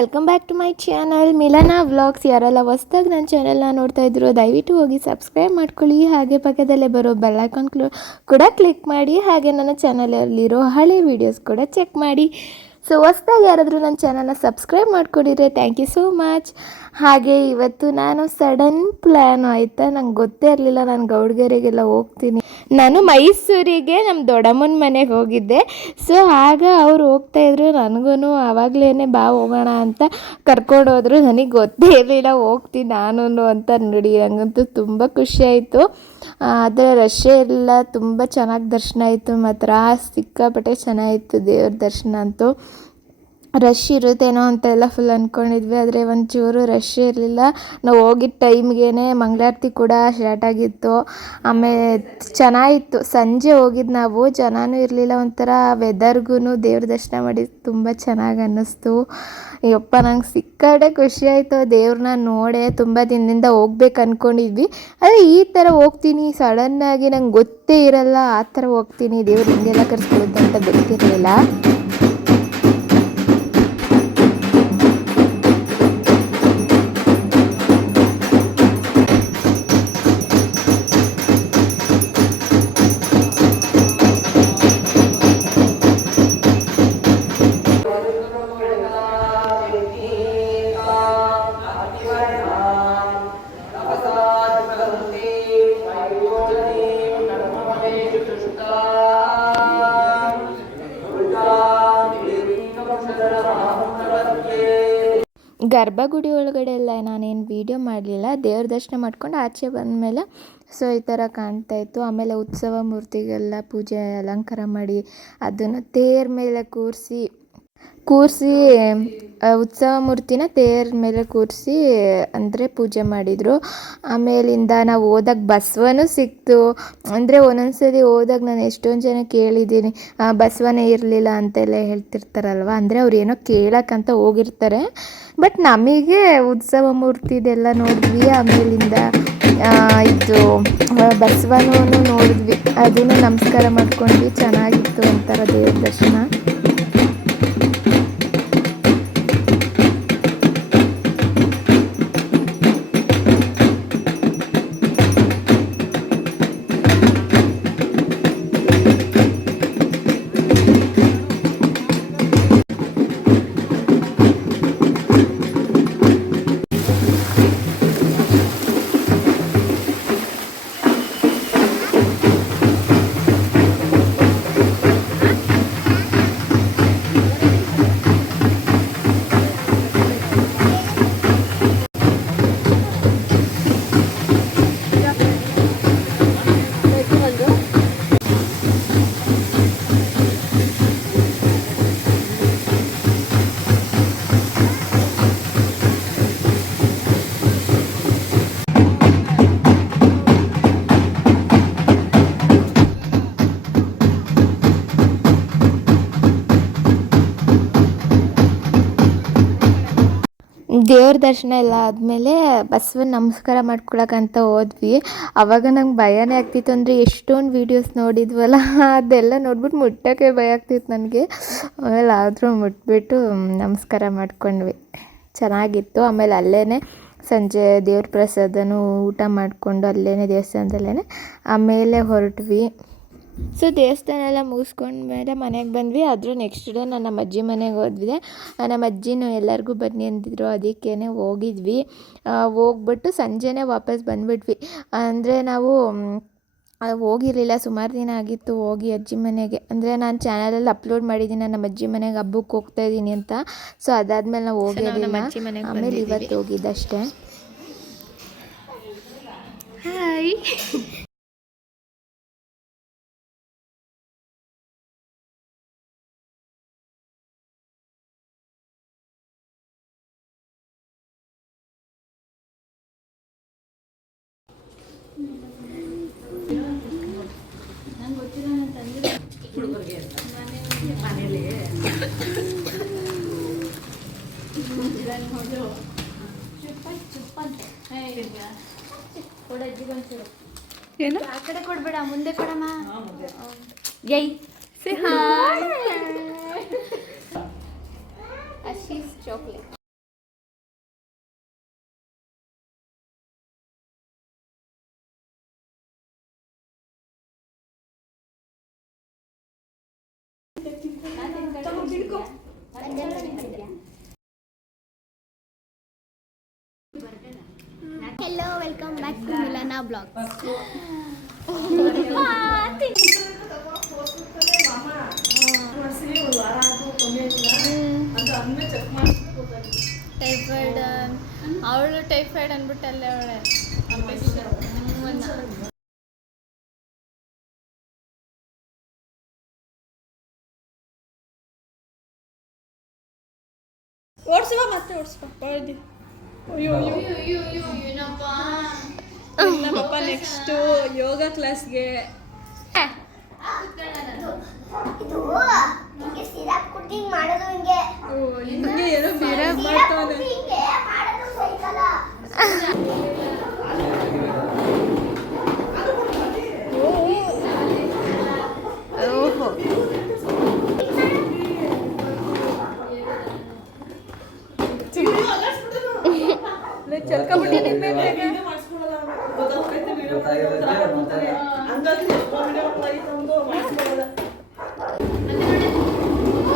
Welcome back to my channel Milana vlogs. ಯಾರೆಲ್ಲ ಹೊಸ್ದಾಗಿ ನನ್ನ ಚಾನಲ್ನ ನೋಡ್ತಾ ಇದ್ರು ದಯವಿಟ್ಟು ಹೋಗಿ ಸಬ್ಸ್ಕ್ರೈಬ್ ಮಾಡ್ಕೊಳ್ಳಿ. ಹಾಗೆ ಪಕ್ಕದಲ್ಲೇ ಬರೋ ಬೆಲ್ ಐಕಾನ್ ಕೂಡ ಕ್ಲಿಕ್ ಮಾಡಿ. ಹಾಗೆ ನನ್ನ ಚಾನಲಲ್ಲಿರೋ ಹಳೆ ವೀಡಿಯೋಸ್ ಕೂಡ ಚೆಕ್ ಮಾಡಿ. ಸೊ ಹೊಸ್ದಾಗಿ ಯಾರಾದರೂ ನನ್ನ ಚಾನಲ್ನ ಸಬ್ಸ್ಕ್ರೈಬ್ ಮಾಡ್ಕೊಂಡಿದ್ರೆ ಥ್ಯಾಂಕ್ ಯು ಸೋ ಮಚ್. ಹಾಗೆ ಇವತ್ತು ನಾನು ಸಡನ್ ಪ್ಲ್ಯಾನ್ ಆಯಿತಾ, ನಂಗೆ ಗೊತ್ತೇ ಇರಲಿಲ್ಲ ನಾನು ಗೌಡ್ಗೆರೆಗೆಲ್ಲ ಹೋಗ್ತೀನಿ. ನಾನು ಮೈಸೂರಿಗೆ ನಮ್ಮ ದೊಡ್ಡಮ್ಮನ ಮನೆಗೆ ಹೋಗಿದ್ದೆ. ಸೊ ಆಗ ಅವ್ರು ಹೋಗ್ತಾಯಿದ್ರು, ನನಗೂ ಆವಾಗಲೇ ಬಾ ಹೋಗೋಣ ಅಂತ ಕರ್ಕೊಂಡು ಹೋದ್ರು. ನನಗೆ ಗೊತ್ತೇ ಇರಲಿಲ್ಲ ಹೋಗ್ತೀನಿ ನಾನು ಅಂತ. ನೋಡಿ ನನಗಂತೂ ತುಂಬ ಖುಷಿಯಾಯಿತು. ಆದರೆ ರಶ್ಶೇ ಇರಲಿಲ್ಲ, ತುಂಬ ಚೆನ್ನಾಗಿ ದರ್ಶನ ಆಯಿತು. ಮಾತ್ರ ಸಿಕ್ಕಾಪಟ್ಟೆ ಚೆನ್ನಾಗಿತ್ತು ದೇವ್ರ ದರ್ಶನ ಅಂತೂ. ರಶ್ ಇರುತ್ತೇನೋ ಅಂತೆಲ್ಲ ಫುಲ್ ಅಂದ್ಕೊಂಡಿದ್ವಿ, ಆದರೆ ಒಂಚೂರು ರಶ್ ಇರಲಿಲ್ಲ. ನಾವು ಹೋಗಿದ್ದ ಟೈಮ್ಗೇ ಮಂಗಳಾರತಿ ಕೂಡ ಸ್ಟಾರ್ಟ್ ಆಗಿತ್ತು. ಆಮೇಲೆ ಚೆನ್ನಾಗಿತ್ತು. ಸಂಜೆ ಹೋಗಿದ್ದು ನಾವು, ಜನನೂ ಇರಲಿಲ್ಲ. ಒಂಥರ ವೆದರ್ಗೂ ದೇವ್ರ ದರ್ಶನ ಮಾಡಿ ತುಂಬ ಚೆನ್ನಾಗಿ ಅನ್ನಿಸ್ತು. ಯಪ್ಪ ನಂಗೆ ಸಿಕ್ಕಾಡೆ ಖುಷಿ ಆಯಿತು ದೇವ್ರನ್ನ ನೋಡೇ. ತುಂಬ ದಿನದಿಂದ ಹೋಗ್ಬೇಕು ಅಂದ್ಕೊಂಡಿದ್ವಿ, ಆದರೆ ಈ ಥರ ಹೋಗ್ತೀನಿ ಸಡನ್ನಾಗಿ, ನಂಗೆ ಗೊತ್ತೇ ಇರಲ್ಲ ಆ ಥರ ಹೋಗ್ತೀನಿ. ದೇವ್ರು ಹಿಂಗೆಲ್ಲ ಕರ್ಸ್ಕೊಳ್ಳುತ್ತೆ ಅಂತ ಗೊತ್ತಿರಲಿಲ್ಲ. ಗರ್ಭಗುಡಿ ಒಳಗಡೆ ಎಲ್ಲ ನಾನೇನು ವೀಡಿಯೋ ಮಾಡಲಿಲ್ಲ. ದೇವ್ರ ದರ್ಶನ ಮಾಡ್ಕೊಂಡು ಆಚೆ ಬಂದಮೇಲೆ ಸೊ ಈ ಥರ ಕಾಣ್ತಾಯಿತ್ತು. ಆಮೇಲೆ ಉತ್ಸವ ಮೂರ್ತಿಗೆಲ್ಲ ಪೂಜೆ ಅಲಂಕಾರ ಮಾಡಿ ಅದನ್ನು ತೇರ ಮೇಲೆ ಕೂರಿಸಿ ಉತ್ಸವ ಮೂರ್ತಿನ ತೇರ ಮೇಲೆ ಕೂರಿಸಿ ಅಂದರೆ ಪೂಜೆ ಮಾಡಿದರು. ಆಮೇಲಿಂದ ನಾವು ಹೋದಾಗ ಬಸವನೂ ಸಿಕ್ತು. ಅಂದರೆ ಒಂದೊಂದ್ಸರಿ ಹೋದಾಗ ನಾನು ಎಷ್ಟೊಂದು ಜನ ಕೇಳಿದ್ದೀನಿ, ಬಸವನೇ ಇರಲಿಲ್ಲ ಅಂತೆಲ್ಲ ಹೇಳ್ತಿರ್ತಾರಲ್ವ. ಅಂದರೆ ಅವ್ರು ಏನೋ ಕೇಳೋಕ್ಕಂತ ಹೋಗಿರ್ತಾರೆ. ಬಟ್ ನಮಗೆ ಉತ್ಸವ ಮೂರ್ತಿದೆಲ್ಲ ನೋಡಿದ್ವಿ. ಆಮೇಲಿಂದ ಇದು ಬಸವನೂ ನೋಡಿದ್ವಿ, ಅದನ್ನು ನಮಸ್ಕಾರ ಮಾಡ್ಕೊಂಡ್ವಿ. ಚೆನ್ನಾಗಿತ್ತು ಒಂಥರ ದೇವ್ರ ದರ್ಶನ. ದೇವ್ರ ದರ್ಶನ ಎಲ್ಲ ಆದಮೇಲೆ ಬಸವನ ನಮಸ್ಕಾರ ಮಾಡ್ಕೊಳಕ್ಕಂತ ಹೋದ್ವಿ. ಆವಾಗ ನಂಗೆ ಭಯನೇ ಆಗ್ತಿತ್ತು. ಅಂದರೆ ಎಷ್ಟೊಂದು ವೀಡಿಯೋಸ್ ನೋಡಿದ್ವಲ್ಲ, ಅದೆಲ್ಲ ನೋಡ್ಬಿಟ್ಟು ಮುಟ್ಟೋಕ್ಕೆ ಭಯ ಆಗ್ತಿತ್ತು ನನಗೆ. ಆಮೇಲೆ ಆದರೂ ಮುಟ್ಬಿಟ್ಟು ನಮಸ್ಕಾರ ಮಾಡ್ಕೊಂಡ್ವಿ, ಚೆನ್ನಾಗಿತ್ತು. ಆಮೇಲೆ ಅಲ್ಲೇ ಸಂಜೆ ದೇವ್ರ ಪ್ರಸಾದನೂ ಊಟ ಮಾಡಿಕೊಂಡು ಅಲ್ಲೇ ದೇವಸ್ಥಾನದಲ್ಲೇ ಆಮೇಲೆ ಹೊರಟ್ವಿ. ಸೊ ದೇವಸ್ಥಾನ ಎಲ್ಲ ಮುಗಿಸ್ಕೊಂಡ್ಮೇಲೆ ಮನೆಗೆ ಬಂದ್ವಿ. ಅದ್ರ ನೆಕ್ಸ್ಟ್ ಡೇ ನಾನು ನಮ್ಮ ಅಜ್ಜಿ ಮನೆಗೆ ಹೋದ್ವಿ. ನಮ್ಮ ಅಜ್ಜಿನೂ ಎಲ್ಲರಿಗೂ ಬನ್ನಿ ಅಂದಿದ್ರು, ಅದಕ್ಕೇ ಹೋಗಿದ್ವಿ. ಹೋಗ್ಬಿಟ್ಟು ಸಂಜೆನೇ ವಾಪಸ್ ಬಂದುಬಿಟ್ವಿ. ಅಂದರೆ ನಾವು ಹೋಗಿರಲಿಲ್ಲ, ಸುಮಾರು ದಿನ ಆಗಿತ್ತು ಹೋಗಿ ಅಜ್ಜಿ ಮನೆಗೆ. ಅಂದರೆ ನಾನು ಚಾನಲಲ್ಲಿ ಅಪ್ಲೋಡ್ ಮಾಡಿದ್ದೀನಿ ನಮ್ಮ ಅಜ್ಜಿ ಮನೆಗೆ ಹಬ್ಬಕ್ಕೆ ಹೋಗ್ತಾಯಿದ್ದೀನಿ ಅಂತ. ಸೊ ಅದಾದಮೇಲೆ ನಾವು ಹೋಗಿರಲಿಲ್ಲ. ಆಮೇಲೆ ಇವತ್ತು ಹೋಗಿದ್ದಷ್ಟೇ. ಹಾಯ್. ಏನು ಆ ಕಡೆ ಕೊಡ್ಬೇಡ, ಮುಂದೆ ಕೊಡಮ್ಮ. ಯೈ say hi. Ashish chocolate. Hello welcome back to Milana blog. Typhoid ಅವಳು ಟೈಫಾಯ್ಡ್ ಅಂದ್ಬಿಟ್ಟಲ್ಲೇ ಅವಳೆ ಓಡಿಸುವ ಮತ್ತೆ ಓಡಿಸುವ ನಮ್ಮಪ್ಪ ನೆಕ್ಸ್ಟು ಯೋಗ ಕ್ಲಾಸ್ಗೆ ಹಿಂಗೆ ಏನೋ ಮಾಡ್ತಾನೆ.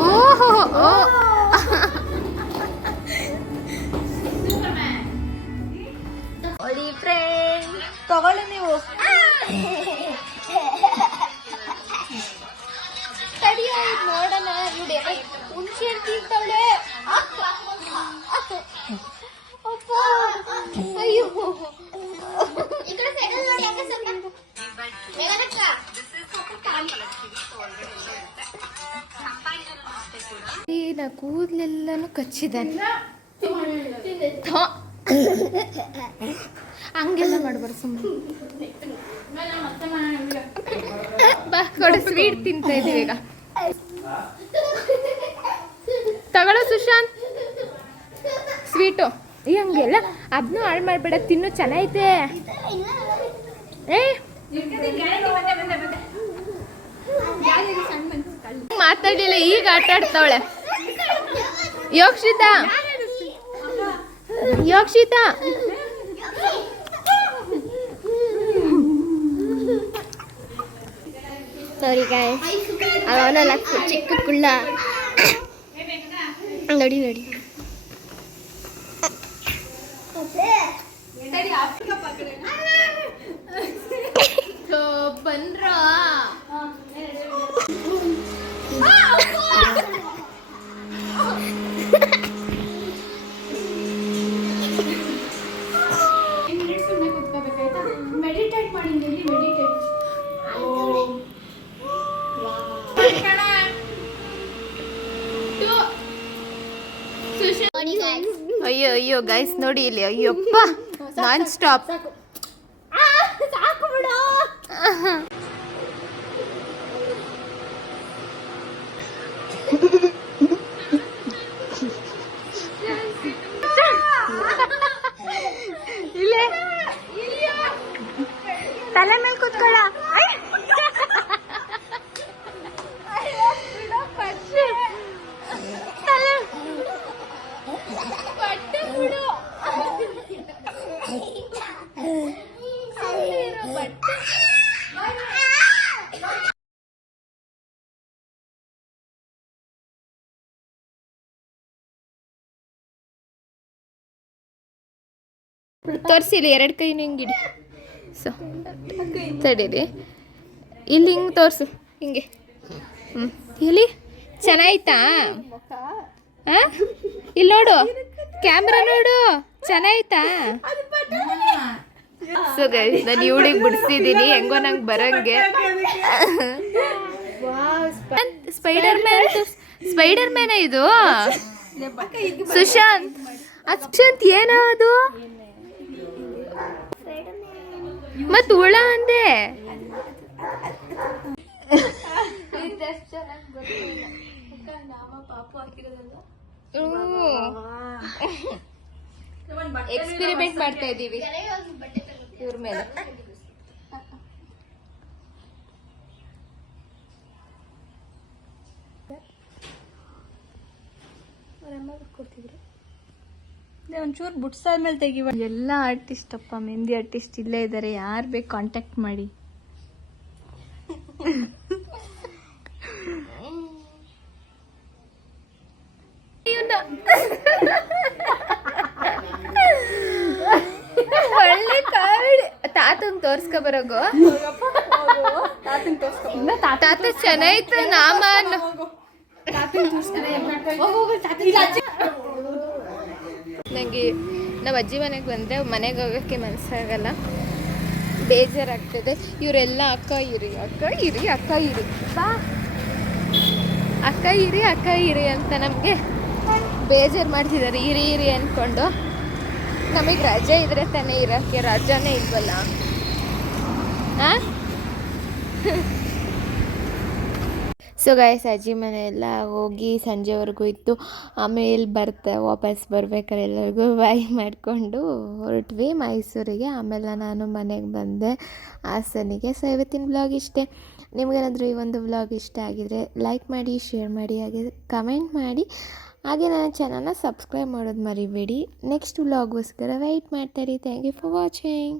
ಓಹೋ ತಗೊಳ್ಳಿ ನೀವು. ನೋಡೋಣ ನೋಡಿ ಹುಣಸೆ ಅಂತಿರ್ತಾವಳೆ. ಅಯ್ಯೋ ಈ ಕಡೆ ಸೈಕಲ್ ನೋಡಿ ಹೆಂಗ ನಾ ಕೂದಲೆಲ್ಲನೂ ಕಚ್ಚಿದ್ದಾನೆ. ಹಂಗೆಲ್ಲ ಮಾಡ್ಬಾರ್ದು ಸುಮ್ಮನೆ. ಬಾ ಕೊಡು, ಸ್ವೀಟ್ ತಿಂತ ಇದೀವಿ ಈಗ. ತಗೊಳ್ಳೋ ಸುಶಾಂತ್ ಸ್ವೀಟು. ಈ ಹಂಗೆಲ್ಲ ಅದನ್ನೂ ಹಾಳು ಮಾಡಬೇಡ, ತಿನ್ನು, ಚೆನ್ನಾಗೈತೆ. ಏ ಮಾತಾಡಲಿಲ್ಲ, ಈಗ ಆಟ ಆಡ್ತಾವಳೆ. ಯೋಕ್ಷಿತಾ ಯೋಕ್ಷಿತಾ ಸಾರಿ ಗಾಯ್ಸ್, ಅವನಲ್ಲ ಚಿಕ್ಕ ಕುಳ್ಳ. ನೋಡಿ ನೋಡಿ ಬಂದ್ರ ಮೆಡಿಟೇಟ್ ಮಾಡಿ ಮೆಡಿಟೇಟ್. ಅಯ್ಯೋ ಅಯ್ಯೋ ಗೈಸ್ ನೋಡಿ ಇಲ್ಲಿ, ಅಯ್ಯಪ್ಪ ನಾನ್ ಸ್ಟಾಪ್. ಸಾಕು ಬಿಡು. ತಲೆ ಮೇಲೆ ಕೂತ್ಕೊಳ್ಳ. ತೋರಿಸಿಲಿ, ಎರಡು ಕೈನು ಹಿಂಗಿಡಿ. ಸೊ ತಡೀರಿ, ಇಲ್ಲಿ ಹಿಂಗೆ ತೋರಿಸು, ಹಿಂಗೆ. ಇಲ್ಲಿ ಚೆನ್ನಾಯ್ತಾ? ಹಾಂ, ಇಲ್ಲಿ ನೋಡು, ಕ್ಯಾಮ್ರಾ ನೋಡು, ಚೆನ್ನಾಯ್ತಾ? ಸೊ ಗೈಸ್, ನಾನು ಇವಳಿಗೆ ಬಿಡಿಸಿದ್ದೀನಿ ಹೆಂಗೋ ನಂಗೆ ಬರಂಗೆ. ಸ್ಪೈಡರ್ ಮ್ಯಾನ ಇದು. ಸುಶಾಂತ್, ಸುಶಾಂತ್ ಏನೋ ಅದು? ಮತ್ ಹುಳ ಅಂದೆ. ಎಕ್ಸ್ಪೆರಿಮೆಂಟ್ ಮಾಡ್ತಾ ಇದ್ದೀವಿ ಇವ್ರ ಮೇಲೆ. ಒಂಚೂರು ಬುಟ್ಸಾದ್ಮೇಲೆ ತೆಗಿವ. ಎಲ್ಲ ಆರ್ಟಿಸ್ಟ್ ಅಪ್ಪ, ಮೆಹಂದಿ ಆರ್ಟಿಸ್ಟ್ ಇಲ್ಲೇ ಇದ್ದಾರೆ, ಯಾರು ಬೇಕು ಕಾಂಟ್ಯಾಕ್ಟ್ ಮಾಡಿ. ತೋರ್ಸ್ಕೊಬರೋಗು ತಾತ ಚೆನ್ನಾಯ್ತು ನಾಮಾನು ನನಗೆ ನಾವು ಅಜ್ಜಿ ಮನೆಗೆ ಬಂದರೆ ಮನೆಗೆ ಹೋಗೋಕ್ಕೆ ಮನಸ್ಸಾಗಲ್ಲ, ಬೇಜಾರಾಗ್ತದೆ. ಇವರೆಲ್ಲ ಅಕ್ಕ ಇರಿ ಬಾ ಅಕ್ಕ ಇರಿ ಅಂತ ನಮಗೆ ಬೇಜಾರು ಮಾಡ್ತಿದ್ದಾರೆ. ಇರಿ ಅಂದ್ಕೊಂಡು ನಮಗೆ ರಜೆ ಇದ್ರೆ ತಾನೇ ಇರೋಕ್ಕೆ, ರಜಾನೇ ಇಲ್ವಲ್ಲ. ಹಾಂ ಸೊ ಗೈಸ್, ಅಜ್ಜಿ ಮನೆಯೆಲ್ಲ ಹೋಗಿ ಸಂಜೆವರೆಗೂ ಇತ್ತು. ಆಮೇಲೆ ವಾಪಸ್ ಬರ್ಬೇಕಾದ್ರೆ ಎಲ್ಲರಿಗೂ ಬಾಯ್ ಮಾಡಿಕೊಂಡು ಹೊರಟ್ವಿ ಮೈಸೂರಿಗೆ. ಆಮೇಲೆ ನಾನು ಮನೆಗೆ ಬಂದೆ ಹಾಸನಿಗೆ. ಸೊ ಇವತ್ತಿನ ವ್ಲಾಗ್ ಇಷ್ಟೇ. ನಿಮಗೇನಾದರೂ ಈ ಒಂದು ವ್ಲಾಗ್ ಇಷ್ಟ ಆಗಿದರೆ ಲೈಕ್ ಮಾಡಿ, ಶೇರ್ ಮಾಡಿ, ಹಾಗೆ ಕಮೆಂಟ್ ಮಾಡಿ, ಹಾಗೆ ನನ್ನ ಚಾನಲ್ನ ಸಬ್ಸ್ಕ್ರೈಬ್ ಮಾಡೋದು ಮರಿಬೇಡಿ. ನೆಕ್ಸ್ಟ್ ವ್ಲಾಗೋಸ್ಕರ ವೆಯ್ಟ್ ಮಾಡ್ತಾಯಿರಿ. Thank you for watching.